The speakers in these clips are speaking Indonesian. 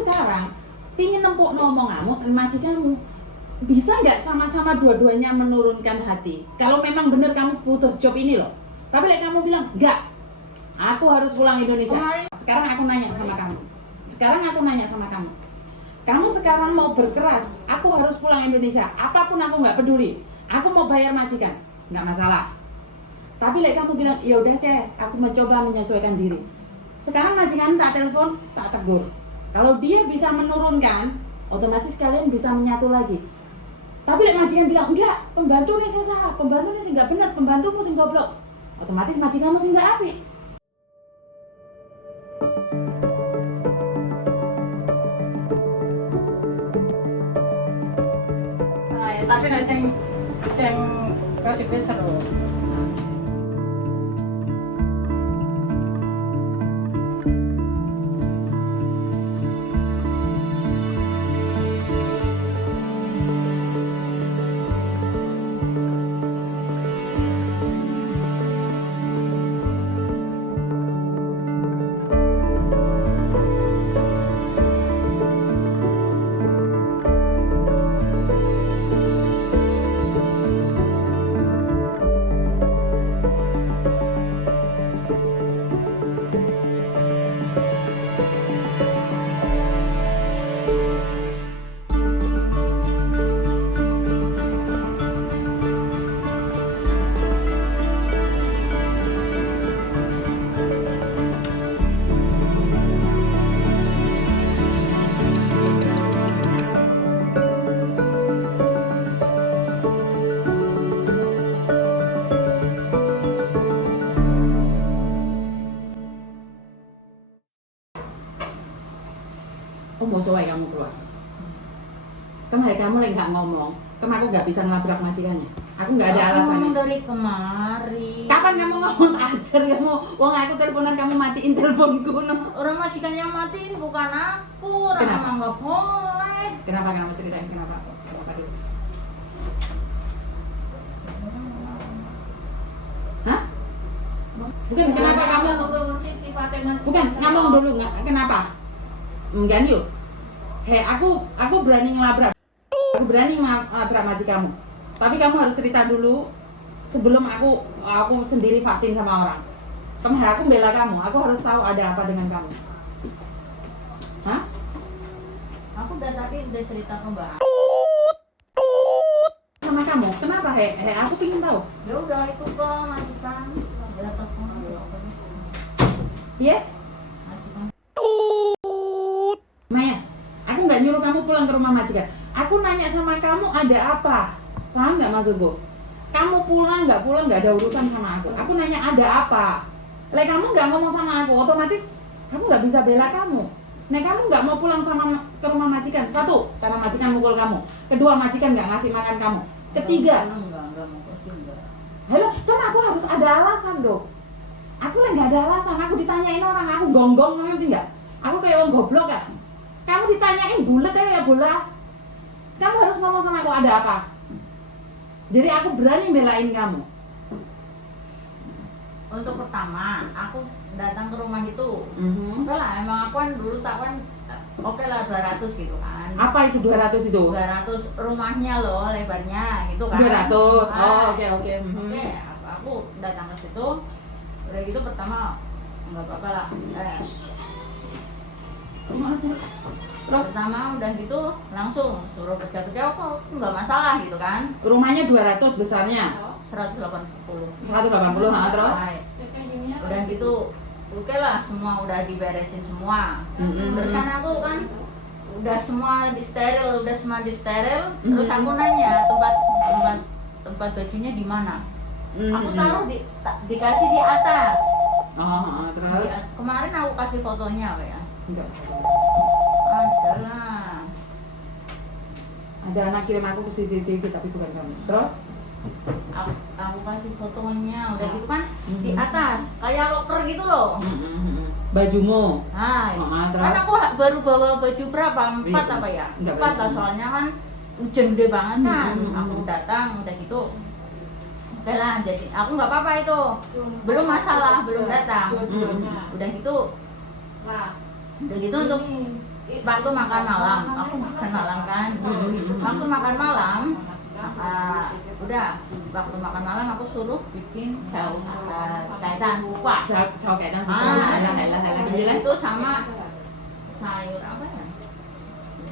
sekarang pingin nempuk omonganmu dan majikanmu, bisa nggak sama-sama dua-duanya menurunkan hati? Kalau memang bener kamu butuh job ini loh, tapi kamu bilang enggak, aku harus pulang Indonesia. Sekarang aku nanya sama kamu. Kamu sekarang mau berkeras, aku harus pulang Indonesia. Apapun aku nggak peduli. Aku mau bayar majikan, nggak masalah. Tapi kamu bilang, ya udah Ceh, aku mencoba menyesuaikan diri. Sekarang majikan tak telepon, tak tegur. Kalau dia bisa menurunkan, otomatis kalian bisa menyatu lagi. Tapi majikan bilang, enggak, pembantu nih saya salah, pembantu nih sih nggak benar, pembantumu sih goblok. Otomatis majikanmu sih nggak apik. Tapi nek sing kasih seru. Oh, mau soal kamu keluar. Kamu lagi nggak ngomong. Aku nggak bisa ngelabrak majikannya. Aku nggak ada alasannya. Dari kemarin. Kapan kamu ngomong ajar kamu? Wong aku teleponan kamu matiin teleponku. Orang majikannya matiin bukan aku. Orang Kenapa? emang nggak boleh. Kenapa kamu ceritain kenapa? Kenapa dulu? Hah? Bukan kenapa kamu? ngerti sifatnya majikan? Bukan ngomong dulu kenapa? Enggak yuk. Hei, aku berani ngelabrak. Aku berani ngelabrak majikanmu. Tapi kamu harus cerita dulu sebelum aku sendiri vaksin sama orang. Aku bela kamu. Aku harus tahu ada apa dengan kamu. Hah? Aku tadi udah cerita ke Mbak. Sama kamu. Kenapa? Aku ingin tahu. Ya udah itu ke majikan. Ada telepon. Iya? Majikan. Maya, aku nggak nyuruh kamu pulang ke rumah majikan. Aku nanya sama kamu ada apa? Paham nggak maksudku? Kamu pulang nggak ada urusan sama aku. Aku nanya ada apa? Kamu nggak ngomong sama aku, otomatis aku nggak bisa bela kamu. Kamu nggak mau pulang ke rumah majikan. Satu, karena majikan mukul kamu. Kedua, majikan nggak ngasih makan kamu. Ketiga, Enggak mau pergi enggak. halo, kan aku harus ada alasan dong. Aku nggak ada alasan. Aku ditanyain orang, aku gonggong, ngerti nggak? Aku kayak orang goblok kan? Kamu ditanyain bulat ya bola. Kamu harus ngomong sama aku ada apa. Jadi aku berani belain kamu. Untuk pertama, aku datang ke rumah itu. Mhm. Oke lah, emang aku kan dulu tak kan oke lah 200 gitu kan. Apa itu 200 itu? 200 rumahnya loh, lebarnya gitu kan. 200. Ah, Oh, oke. Mhm. Oke, aku datang ke situ. Udah gitu pertama nggak apa-apa lah. Terus Pertama udah gitu langsung suruh kerja-kerja kok nggak masalah gitu kan. rumahnya 200 besarnya. 180. 180, terus? Baik. Udah gitu oke lah, semua udah diberesin semua. Mhm. Terus kan aku kan udah semua disteril, terus aku nanya tempat bajunya di mana. Aku taruh dikasih di atas. Oh, terus? Kemarin aku kasih fotonya ya. Enggak. Adalah. Ada anak kirim aku ke CCTV tapi bukan kamu. Terus? Aku kasih fotonya, udah gitu kan di atas, kayak loker gitu loh. Bajumu. Nah, Terus? kan aku baru bawa baju berapa? 4 Iya. apa ya? Enggak 4 lah, banyak. soalnya kan hujan gede banget kan. Aku datang, udah gitu. Oke lah, jadi aku nggak apa-apa itu, belum masalah, belum datang. Udah gitu untuk waktu makan malam, aku makan malam kan. Waktu makan malam, udah waktu makan malam aku suruh bikin kaitan kupat. Sao kaitan kupat. Lah. Itu sama sayur apa ya?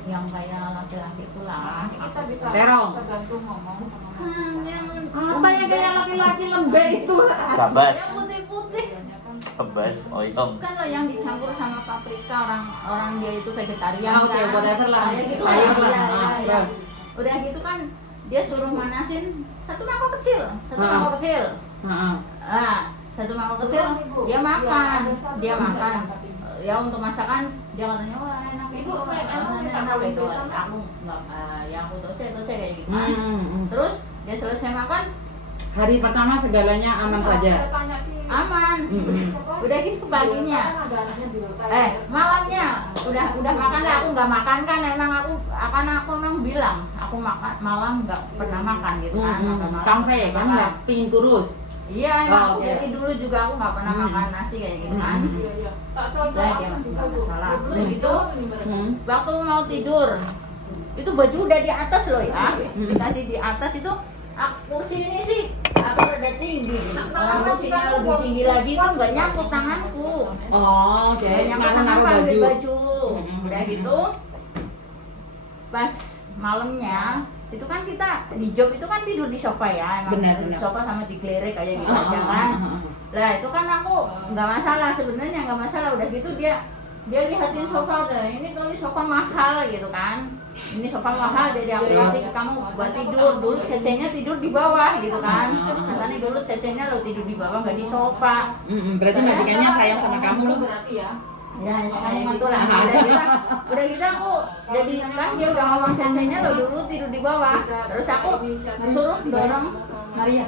Yang kayak laki-laki itu lah. Kita bisa Terong. tergantung ngomong. Apa yang kayak laki-laki lembek itu? Cabas, Yang putih-putih. kebas, oitom. Kan lo yang dicampur sama paprika, orang dia itu vegetarian Oke, kan. whatever lah. Kayak gitu Sayur lah. iya, Ah, iya. terus. Udah gitu kan dia suruh manasin satu mangkok kecil. Heeh. Satu mangkok kecil dia makan. Ya untuk masakan dia katanya wah enak itu, enak itu. Aku nggak, ya aku toce kayak gitu kan. Terus dia selesai makan, Hari pertama segalanya aman saja. aman. Udah gitu paginya, malamnya udah makan lah. Aku nggak makan kan, emang aku memang bilang aku makan malam nggak pernah makan gitu kan. Makan malam Kamu nggak kayak pernah kamu makan. nggak pingin kurus. Iya, emang Oh, aku oke. dari dulu juga aku nggak pernah makan nasi kayak gitu kan. Udah dia nggak masalah. Udah gitu waktu mau tidur itu baju udah di atas loh ya, dikasih di atas itu. Aku sini sih aku rada tinggi, orang kursinya lebih tinggi lagi tuh nggak nyangkut tanganku. Oh, oke. Nggak nyangkut tanganku, ambil baju. Udah gitu pas malamnya itu kan kita di job itu kan tidur di sofa ya, emang Benar, tidur di benar. sofa sama di gelerek kayak gitu aja kan. Lah itu kan aku nggak masalah sebenarnya, nggak masalah. Udah gitu dia lihatin sofa deh, ini kali sofa mahal gitu kan. Ini sofa mahal, jadi aku kasih ke kamu buat tidur. Dulu cecenya tidur di bawah gitu kan. Katanya dulu cecenya lo tidur di bawah nggak di sofa. Berarti majikannya sayang sama kamu. Berarti ya. Ya kayak gitu lah. Udah gitu aku jadi kan dia udah ngomong cecenya lo dulu tidur di bawah. Terus aku suruh dorong Maria.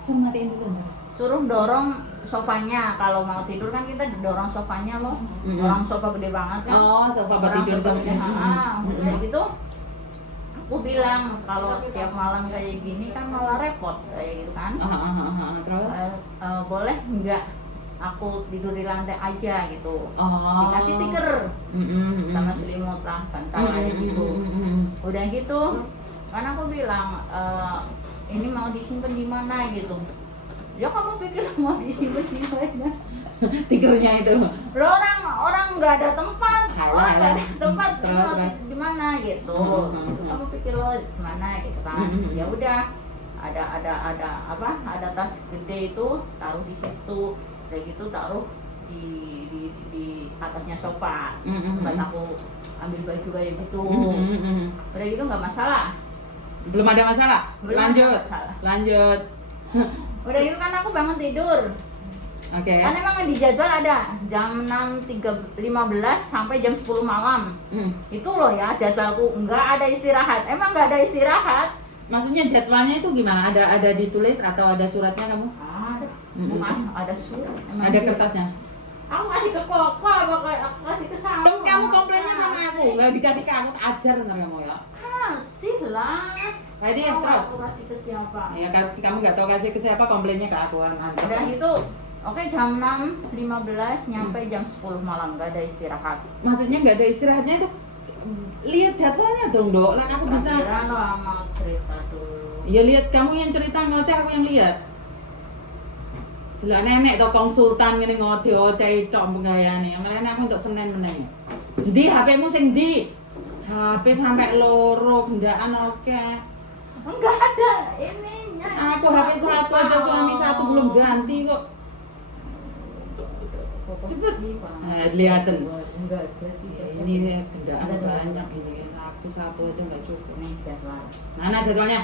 Suruh matiin dulu. suruh dorong sofanya. Kalau mau tidur kan kita dorong sofanya loh. Dorong sofa gede banget kan. Oh, sofa buat Dorong tidur sofa kamu. gede. Kayak gitu. Aku bilang kalau tiap malam kayak gini kan malah repot kayak gitu kan. Terus? Boleh nggak aku tidur di lantai aja gitu. Oh. Dikasih tikar sama selimut lah, bantal kayak gitu. Udah gitu kan aku bilang ini mau disimpan di mana gitu. Ya kamu pikir mau disimpan di mana? Tikernya itu. Loh, orang nggak ada tempat, Halah, nggak ada tempat, terus, mau terus. di mana gitu. Kamu pikir lo di mana gitu kan? Ya udah, ada tas gede itu taruh di situ, kayak gitu taruh di atasnya sofa. Tempat aku ambil baju kayak gitu. Udah gitu nggak masalah. Belum ada masalah. Belum Lanjut. ada masalah. Lanjut. Udah gitu kan aku bangun tidur. Oke. Kan emang di jadwal ada jam 6.15 sampai jam 10 malam. Itu loh ya jadwalku, nggak ada istirahat. Emang nggak ada istirahat? Maksudnya jadwalnya itu gimana? Ada ditulis atau ada suratnya kamu? Ada, bukan ada surat. Emang Ada dia- kertasnya. Aku kasih ke Koko, aku kasih ke Sama. Kamu komplainnya sama aku, nggak dikasih ke aku, tak ajar ntar kamu ya. Kasih lah. Berarti Tahu terus. aku kasih ke siapa? Ya kamu nggak tahu kasih ke siapa, komplainnya ke aku kan. Udah gitu. Oke, jam 6.15 nyampe jam 10 malam, nggak ada istirahat. Maksudnya nggak ada istirahatnya itu? Lihat jadwalnya dong, Dok. Lah aku bisa. Kira lo mau cerita dulu. Ya lihat kamu yang cerita ngoceh, aku yang lihat. Lah nenek to konsultan ngene ngoceh-oceh tok penggayane. Amalane aku untuk Senin meneh. Ndi HP-mu sing ndi? HP sampai loro gendaan oke. Enggak ada ininya. Aku HP satu aja, suami satu belum ganti kok. Cepet. Kelihatan. Enggak ada sih. Ini gendaan banyak ini. Aku satu aja nggak cukup. Nih jadwal. Mana jadwalnya?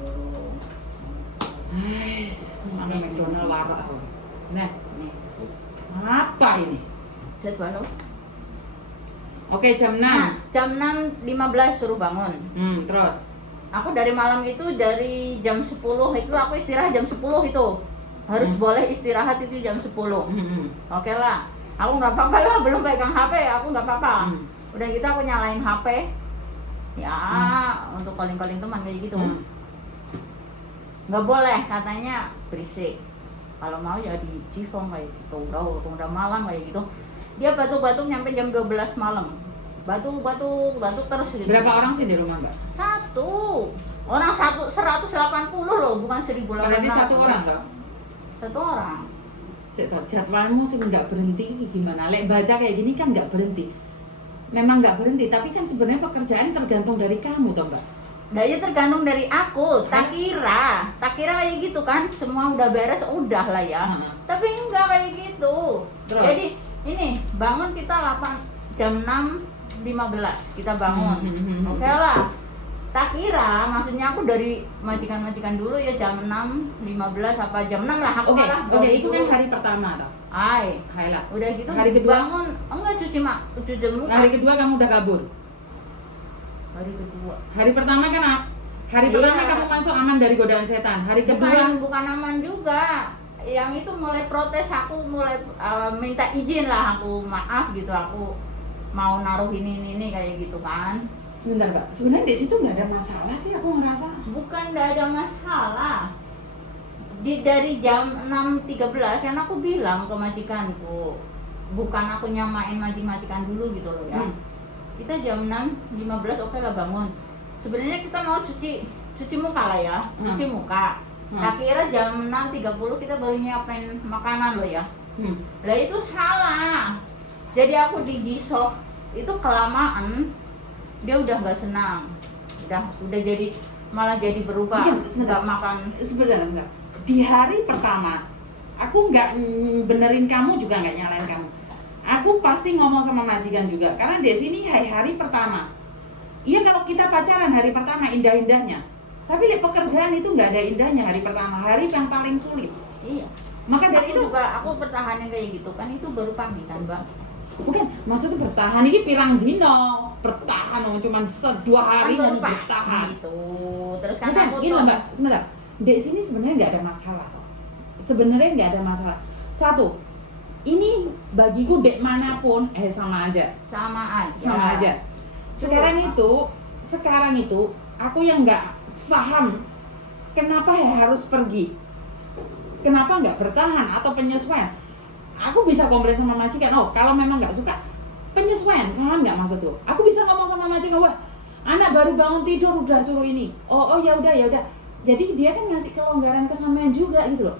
Aduh. Mana McDonald warok aku. Nah, Nih apa ini? jadwal lo. Oke, jam 6. Nah, jam 6.15 suruh bangun. Terus. Aku dari malam itu dari jam 10 itu aku istirahat jam 10 itu. Harus boleh istirahat itu jam 10. Oke lah. Aku nggak apa-apa lah, belum pegang HP, aku nggak apa-apa. Udah gitu aku nyalain HP. Ya, untuk calling-calling teman kayak gitu. Nggak boleh katanya berisik. Kalau mau ya di Cifong kayak gitu. Udah malam kayak gitu. Dia batuk-batuk sampai jam 12 malam. batuk terus gitu. Berapa orang sih di rumah Mbak? Satu. Orang 180 loh, bukan 1.800. Berarti satu orang toh? Satu orang. Jadwalmu sih nggak berhenti gimana? Lek baca kayak gini kan nggak berhenti. Memang nggak berhenti, tapi kan sebenarnya pekerjaan tergantung dari kamu toh Mbak. Nah, ya tergantung dari aku. Tak kira kayak gitu kan, semua udah beres, udah lah ya. Tapi enggak kayak gitu. Terus? Jadi ini bangun kita jam 6.15 kita bangun. Oke lah. Tak kira, maksudnya aku dari majikan-majikan dulu ya jam 6.15 apa jam 6 lah aku malah Oke, itu dulu. kan hari pertama toh. Hai. Hai lah. Udah gitu Hari kedua? bangun, enggak cuci muka. Hari kedua kamu udah kabur. Hari kedua. Hari pertama kan hari Iya. pertama kamu masuk aman dari godaan setan. Hari kedua Bukan aman juga. Yang itu mulai protes, aku mulai minta izin lah, aku maaf gitu, aku mau naruh ini kayak gitu kan. sebentar Mbak, sebenarnya di situ nggak ada masalah sih aku ngerasa. Bukan nggak ada masalah. Dari jam 6.13 kan aku bilang ke majikanku, bukan aku nyamain majikan dulu gitu loh ya. Kita jam 6.15 oke lah bangun. Sebenarnya kita mau cuci muka lah ya, cuci muka. Tak kira jam 6.30 kita baru nyiapin makanan loh ya. Lah itu salah. Jadi aku digisok itu kelamaan, dia udah nggak senang, udah jadi malah jadi berubah, nggak makan. Sebenarnya enggak. Di hari pertama aku nggak benerin kamu juga nggak nyalain kamu. Aku pasti ngomong sama majikan juga karena di sini hari pertama. Iya kalau kita pacaran hari pertama indah-indahnya, tapi di pekerjaan itu nggak ada indahnya hari pertama, hari yang paling sulit. Iya. Maka dari itu aku pertahanin kayak gitu kan, itu baru pagi kan Bang. bukan maksudnya bertahan ini pirang dino bertahan cuman 2 hari Kan baru mau pagi bertahan. gitu. Terus kan Bukan, aku ini loh Mbak, sebentar. Di sini sebenarnya nggak ada masalah. Sebenarnya nggak ada masalah. Satu, ini bagiku dek manapun sama aja. sama Sama aja. Sekarang itu aku yang nggak paham kenapa harus pergi. Kenapa nggak bertahan atau penyesuaian? Aku bisa komplain sama majikan. Oh, kalau memang nggak suka penyesuaian, paham nggak maksudku? Aku bisa ngomong sama majikan, wah, anak baru bangun tidur udah suruh ini. Oh ya udah. Jadi dia kan ngasih kelonggaran kesamaan juga gitu loh.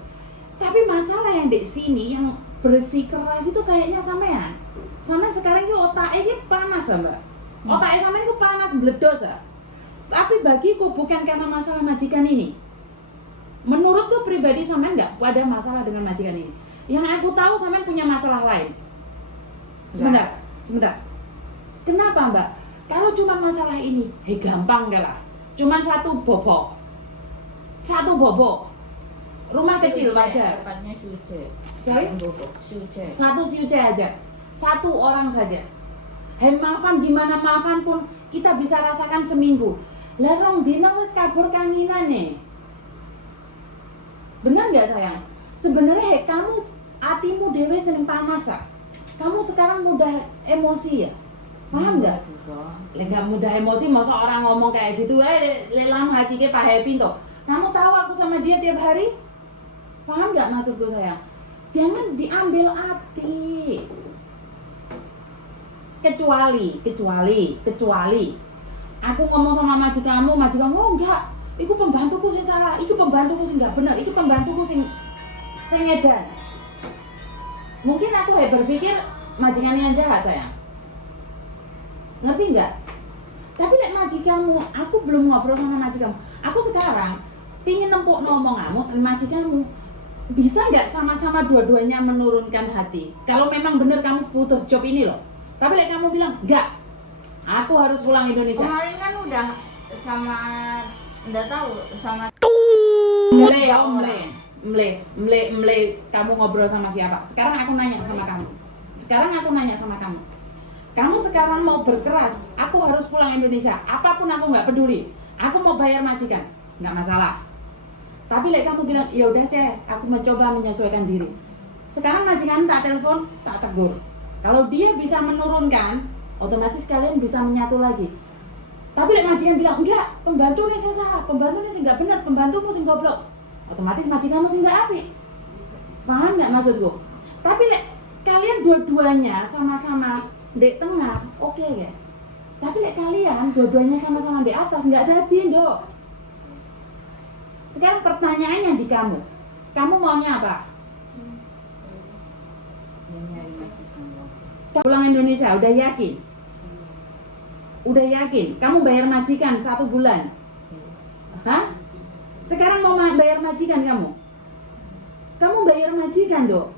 Tapi masalah yang di sini yang bersih keras itu kayaknya sampean. Sampean sekarang ini otaknya ini panas ya, Mbak. Otaknya sampean itu panas meledos ya. Tapi bagiku bukan karena masalah majikan ini. Menurutku pribadi sampean nggak ada masalah dengan majikan ini. Yang aku tahu sampean punya masalah lain. Sebentar. Kenapa Mbak? Kalau cuma masalah ini, gampang enggak lah. Cuman satu bobok. Rumah kecil wajar. Tepatnya Syuje. Sorry? Syuje. Satu siuce aja. Satu orang saja. Maafan gimana maafan pun kita bisa rasakan seminggu. Lah rong dina wis kabur kanginan nih. Benar nggak sayang? Sebenarnya kamu hatimu dewe sering panas ya. Kamu sekarang mudah emosi ya. Paham nggak? Nggak mudah emosi, masa orang ngomong kayak gitu, lelam haji ke Pak Happy toh. Kamu tahu aku sama dia tiap hari? Paham nggak maksudku sayang? Jangan diambil hati. Kecuali aku ngomong sama majikanmu, oh enggak, itu pembantuku sing salah, itu pembantuku sing enggak benar, itu pembantuku sing edan. Mungkin aku berpikir majikannya yang jahat sayang. Ngerti enggak? Tapi lek majikanmu, aku belum ngobrol sama majikanmu. Aku sekarang pingin nempuk omonganmu dan majikanmu. Bisa nggak sama-sama dua-duanya menurunkan hati? Kalau memang benar kamu butuh job ini loh. Tapi lek kamu bilang, enggak, aku harus pulang Indonesia. Kemarin kan udah sama, nggak tahu sama Mle, kamu ngobrol sama siapa? Sekarang aku nanya sama kamu. Kamu sekarang mau berkeras, aku harus pulang Indonesia. Apapun aku nggak peduli. Aku mau bayar majikan, nggak masalah. Tapi lek kamu bilang, ya udah Ceh, aku mencoba menyesuaikan diri. Sekarang majikan tak telepon, tak tegur. Kalau dia bisa menurunkan, otomatis kalian bisa menyatu lagi. Tapi lek majikan bilang, enggak, pembantu ini saya salah, pembantu ini nggak benar, pembantumu sih goblok. Otomatis majikanmu sih nggak apik. Paham nggak maksudku? Tapi lek kalian dua-duanya sama-sama di tengah, oke ya. Tapi lek kalian dua-duanya sama-sama di atas nggak jadi, Dok. Sekarang pertanyaannya di kamu. Kamu maunya apa? Pulang Indonesia, udah yakin? Udah yakin? Kamu bayar majikan 1 bulan? Hah? Sekarang mau bayar majikan kamu? Kamu bayar majikan, Dok?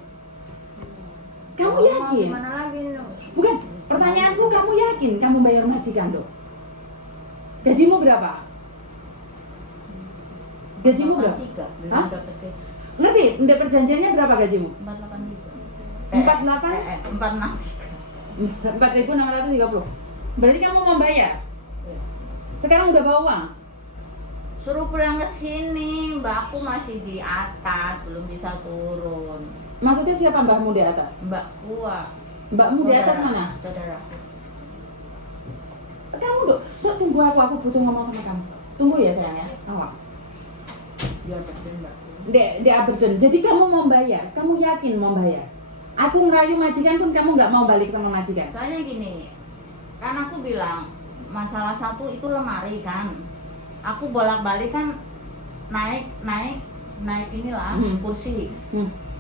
Kamu yakin? Gimana lagi no? Bukan, pertanyaanku kamu yakin kamu bayar majikan, Dok? Gajimu berapa? Gajimu berapa? 483. Hah? Dapat sih. Ngerti? Udah perjanjiannya berapa gajimu? 483. 48? 463. 4.630. Berarti kamu mau bayar? Iya. Sekarang udah bawa uang? Suruh pulang ke sini, mbakku masih di atas, belum bisa turun. Maksudnya siapa mbahmu di atas? Mbakku, Mbakmu di atas mana? Saudara. Kamu, Dok, tunggu aku butuh ngomong sama kamu. Tunggu ya sayang ya, awak. Dia berdua mbakku. Di Aberdeen, jadi kamu mau bayar? Kamu yakin mau bayar? Aku ngerayu majikan pun kamu nggak mau balik sama majikan? Soalnya gini, kan aku bilang masalah satu itu lemari kan. Aku bolak-balik kan naik inilah kursi.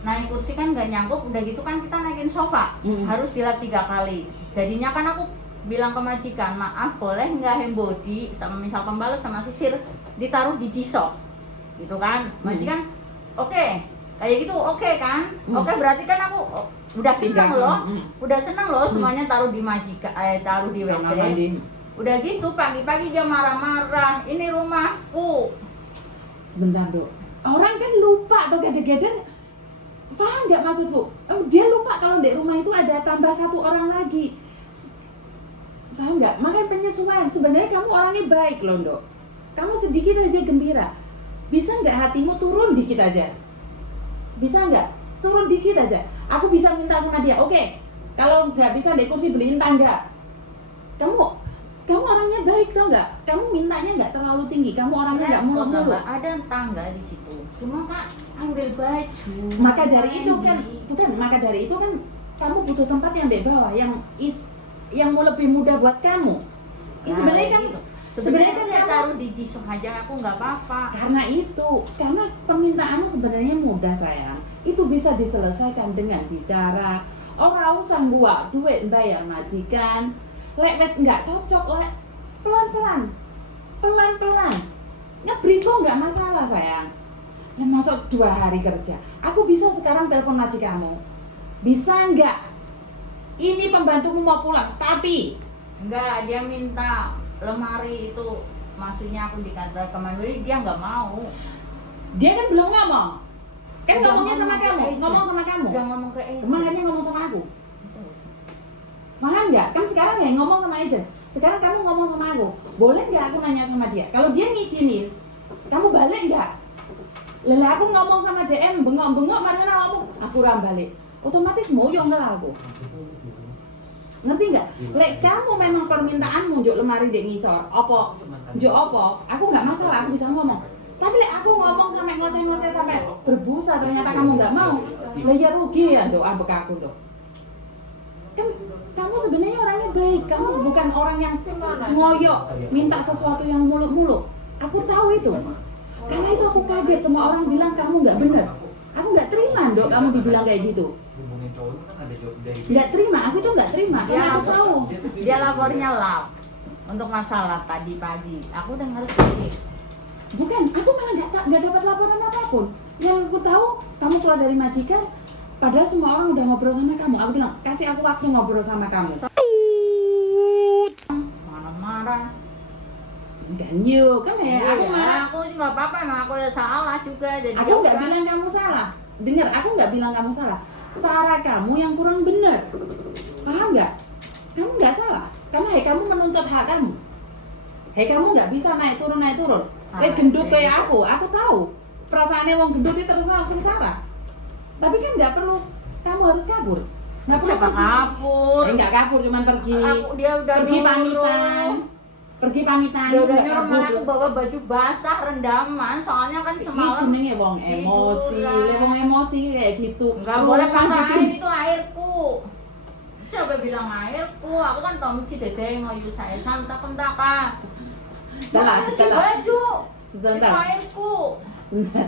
Naik kursi kan nggak nyangkut, udah gitu kan kita naikin sofa, harus dilap 3 kali. Jadinya kan aku bilang ke majikan, maaf boleh nggak hand body sama misal pembalut sama sisir ditaruh di jisok, gitu kan? Majikan, oke, kayak gitu oke kan? Oke berarti kan aku udah seneng loh, semuanya taruh di taruh di WC. Udah gitu pagi-pagi dia marah-marah, ini rumahku. Sebentar, Dok. Orang kan lupa atau gede-geden. Paham nggak maksudku? Dia lupa kalau di rumah itu ada tambah 1 orang lagi. Paham nggak? Makanya penyesuaian. Sebenarnya kamu orangnya baik loh, Dok. Kamu sedikit aja gembira. Bisa nggak hatimu turun dikit aja? Bisa nggak? Turun dikit aja. Aku bisa minta sama dia. Oke. Kalau nggak bisa di kursi beliin tangga. Kamu orangnya baik tau nggak? Kamu mintanya nggak terlalu tinggi. Kamu orangnya nggak muluk-muluk. Ada tangga di situ. Cuma Kak ambil baju. Maka dari itu kan kamu butuh tempat yang di bawah yang mau lebih mudah buat kamu. Sebenarnya kan dia kamu taruh di jisok aja aku nggak apa-apa. karena permintaanmu sebenarnya mudah sayang. Itu bisa diselesaikan dengan bicara. Ora usah gua duit bayar majikan. Lek wes nggak cocok, lek pelan-pelan. Ngebriko nggak masalah sayang. Ya masuk 2 hari kerja. Aku bisa sekarang telepon majikanmu. Bisa nggak? Ini pembantumu mau pulang, tapi Enggak, dia minta lemari itu, maksudnya aku di kantor kemandiri, dia nggak mau. dia kan belum ngomong. Kan Udah ngomongnya sama ngomong ke kamu, agent. ngomong sama kamu. Udah ngomong ke agent. Makanya ngomong sama aku. Paham nggak? Kan sekarang ya ngomong sama agent. Sekarang kamu ngomong sama aku. Boleh nggak aku nanya sama dia? Kalau dia ngizinin, kamu balik nggak? Lelah aku ngomong sama DM, bengok-bengok, mana ngomong, aku ram balik. Otomatis moyong lah aku. Ngerti nggak? Lek kamu memang permintaanmu njuk lemari dek ngisor, njuk opo, aku nggak masalah, aku bisa ngomong. Tapi lek aku ngomong sampai ngoceh-ngoceh sampai berbusa ternyata kamu nggak mau, lah ya rugi ya doa beka aku dok. Kan kamu sebenarnya orangnya baik, kamu bukan orang yang ngoyok, minta sesuatu yang muluk-muluk. Aku tahu itu. Karena itu aku kaget semua orang bilang kamu nggak bener. Aku nggak terima dok kamu dibilang kayak gitu. Nggak terima, aku tuh nggak terima. Karena aku tahu. Dia lapornya lap untuk masalah tadi pagi. Aku dengar sendiri. Bukan, aku malah nggak dapat laporan apapun. Yang aku tahu kamu keluar dari majikan, padahal semua orang udah ngobrol sama kamu. Aku bilang kasih aku waktu ngobrol sama kamu. Marah-marah. Dan yuk, kan ya aku marah. Aku juga nggak apa-apa, emang aku ya salah juga. Jadi Aku nggak bilang kamu salah. Dengar, aku nggak bilang kamu salah. Cara kamu yang kurang benar. Paham nggak? Kamu nggak salah. Karena kamu menuntut hak kamu. Kamu nggak bisa naik turun. Gendut kayak aku tahu. Perasaannya wong gendut itu terasa sengsara. Tapi kan nggak perlu kamu harus kabur. Nggak perlu siapa pergi. kabur? Nggak kabur, cuman pergi. Dia udah Pergi nyuruh. pamitan. Pergi pamitan. Dia udah nggak nyuruh, kabur. malah aku bawa baju basah rendaman. Soalnya kan Ini semalam jenenge wong emosi, tiduran. wong emosi kayak gitu. nggak boleh Rumah pakai bikin- air, itu airku. Siapa bilang airku? Aku kan tomci dede ngoyu saya santak entaka. Dah, Cuci dah. baju. Sebentar. Itu airku. Sebentar.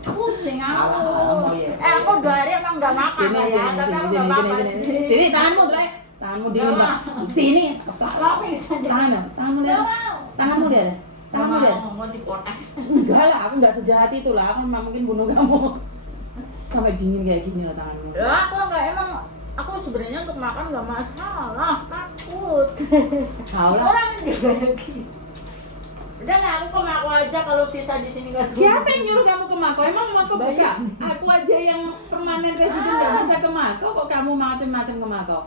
Pusing aku. Oh, iya. Aku 2 hari emang nggak makan Sini, ya, tapi aku nggak apa-apa sih. Sini, tanganmu, Dre. Tanganmu dingin, Mbak. Sini. Tanganmu lihat. Tanganmu lihat. Tanganmu lihat. Mau dipotes. Enggak lah, aku enggak sejahat itu lah. Aku memang mungkin bunuh kamu. Sampai dingin kayak gini lah tanganmu. Ya aku nggak emang. Aku sebenarnya untuk makan nggak masalah, takut. Kau lah. Orang juga gitu. Udah lah, aku ke Mako aja kalau bisa di sini nggak. Siapa yang nyuruh kamu ke Mako? Emang Mako buka? Banyak. Aku aja yang permanen resident nggak bisa ke Mako. Kok kamu macam-macam ke Mako?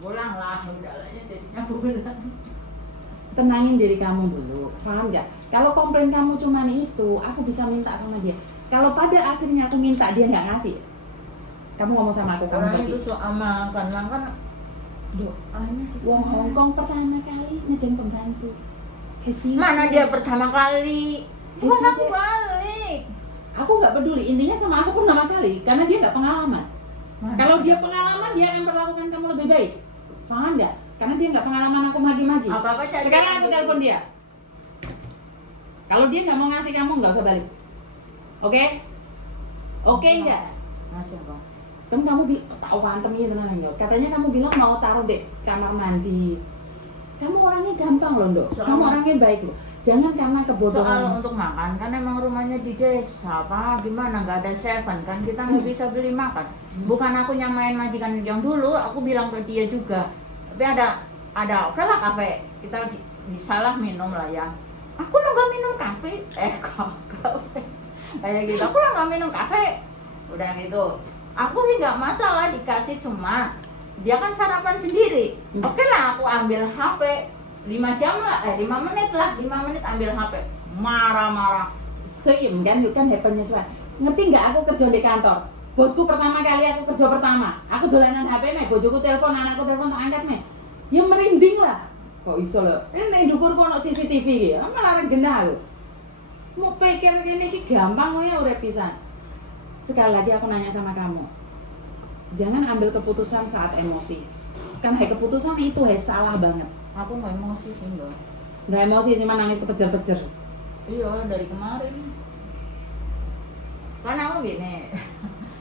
Pulang lah, udah lah ya jadinya pulang. Tenangin diri kamu dulu, paham nggak? Kalau komplain kamu cuma itu, aku bisa minta sama dia. Kalau pada akhirnya aku minta dia nggak ngasih, kamu ngomong sama aku, kamu Orang pergi. itu soal makan. Doanya Wong Hongkong pertama kali ngejeng pembantu. Kesini. Mana dia pertama kali? Bukan Kesini. aku balik. Aku nggak peduli, intinya sama aku pertama kali, karena dia nggak pengalaman. Kalau dia pengalaman, dia akan perlakukan kamu lebih baik, paham nggak? Karena dia nggak pengalaman aku magi-magi. Apa-apa cari Sekarang aku dia. telepon dia. Kalau dia nggak mau ngasih kamu, nggak usah balik. Oke? Oke nggak? Masih apa? Kan kamu tahu pantem ini tenan ya. Katanya kamu bilang mau taruh di kamar mandi. Kamu orangnya gampang loh, Ndok. Kamu orangnya baik loh. Jangan karena Soal kebodohan. untuk makan kan emang rumahnya di desa apa gimana nggak ada seven kan kita nggak bisa beli makan. Bukan aku nyamain majikan yang dulu, aku bilang ke dia juga. Tapi ada oke lah kafe kita bisa lah minum lah ya. Aku lo nggak minum kafe, kafe kayak gitu. Aku lo nggak minum kafe, udah gitu. Aku sih nggak masalah dikasih cuma dia kan sarapan sendiri. Oke lah aku ambil HP 5 jam lah, 5 menit lah, 5 menit ambil HP. Marah-marah. Seyem kan, yuk kan happennya suara. Ngerti nggak aku kerja di kantor? Bosku pertama kali aku kerja pertama. Aku dolanan HP nih, bojoku telepon, anakku telepon tak angkat nih. Ya merinding lah. Kok iso lho? Ini ndukur kono CCTV iki. Malah genah aku. Mau pikir kene iki gampang kowe ya urip pisan. Sekali lagi aku nanya sama kamu. Jangan ambil keputusan saat emosi. Kan keputusan itu salah banget. Aku nggak emosi sih mbak. Nggak emosi cuma nangis kepejer-pejer. Iya dari kemarin. Karena aku gini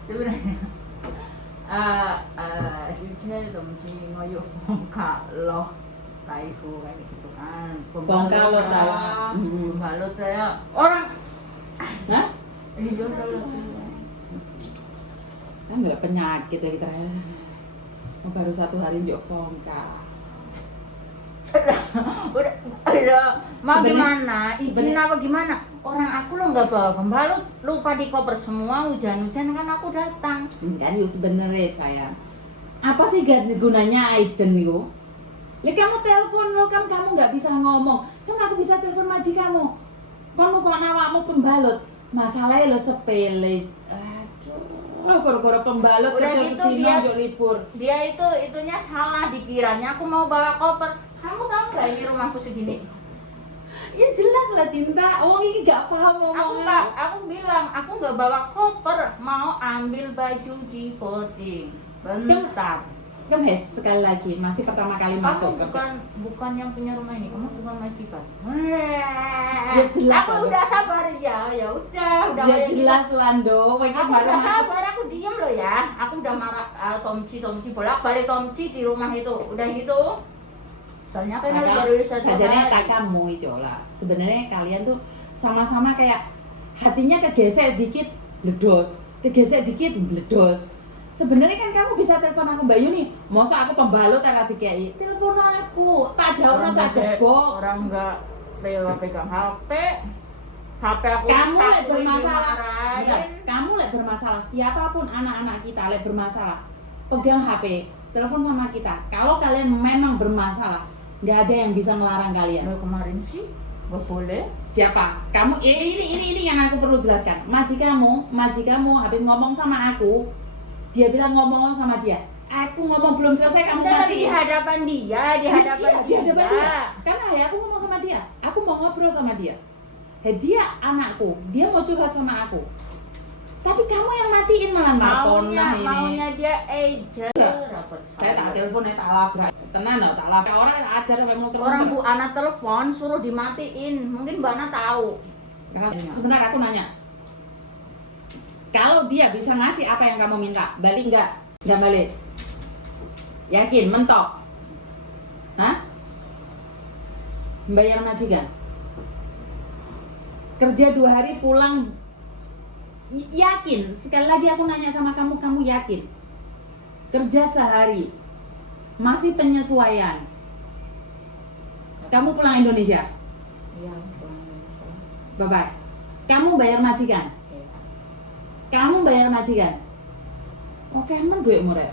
sebenarnya. 실제 domci ngoyo bongka loh taifu kayak gitu kan. Bongka loh tahu. Pembalut ya orang. Hah? Iya kalau Kan nggak penyakit ya kita ya. Baru 1 hari njuk bongka. udah mau Sebenarnya- gimana izin apa gimana orang aku lo nggak bawa pembalut lupa di koper semua hujan-hujan kan aku datang Kan yuk sebenarnya sayang. Apa sih gunanya agent itu? Ya kamu telepon lo kan kamu nggak bisa ngomong. Kan aku bisa telepon maji kamu. Kon lu kok awakmu pembalut. Masalahnya lo sepele. Aduh, gara-gara pembalut Udah kerja gitu sedina dia- njuk libur. dia itunya salah dikiranya aku mau bawa koper kamu tahu nggak ini rumahku segini Ya jelas lah cinta. Oh ini gak paham ngomongnya. aku bilang aku nggak bawa koper mau ambil baju di boarding bentar Kan sekali lagi masih pertama kali masuk kamu bukan yang punya rumah ini kamu bukan majikan Ya jelas aku lah. udah sabar ya udah Ya kayak gitu. jelas Lando. Wah, ini Aku baru udah masuk. sabar, aku diem loh ya. Aku udah marah Tomci bolak-balik Tomci di rumah itu. Udah gitu. Soalnya kan Maka baru satu sajane hari. tak kamu ijola. Sebenarnya kalian tuh sama-sama kayak hatinya kegesek dikit bledos, kegesek dikit bledos. Sebenarnya kan kamu bisa telepon aku Mbak Yuni. Masa aku pembalut ora dikei? Telepon aku. Tak jawabno sak gebok. Orang enggak pegang HP. HP aku Kamu disapu, lek bermasalah. dimarahin. Siap. Kamu lek bermasalah, siapapun anak-anak kita lek bermasalah, pegang HP, telepon sama kita. Kalau kalian memang bermasalah, nggak ada yang bisa melarang kalian. Loh, kemarin sih nggak boleh. Siapa? Kamu ini yang aku perlu jelaskan. Majikanmu habis ngomong sama aku, dia bilang ngomong sama dia. Aku ngomong belum selesai kamu Udah, tapi mati. di hadapan dia, di hadapan Iya, di hadapan dia. dia. Karena ya aku ngomong sama dia, aku mau ngobrol sama dia. Dia anakku, dia mau curhat sama aku. Tapi kamu yang matiin malah Maunya dia agent. Saya tak telepon ya tak labrak. Tenan loh, tak labrak. Orang tak ajar sampai muter-muter. Orang Bu Ana telepon suruh dimatiin. Mungkin Mbak Ana tahu. Sekarang sebentar aku nanya. Kalau dia bisa ngasih apa yang kamu minta, balik nggak? Nggak balik. Yakin, mentok. Hah? Bayar majikan. Kerja 2 hari pulang. Yakin? Sekali lagi aku nanya sama kamu, kamu yakin? Kerja sehari, masih penyesuaian. Kamu pulang Indonesia? Iya. Bye-bye. Kamu bayar majikan? Kamu bayar majikan? Oke, emang duit murah.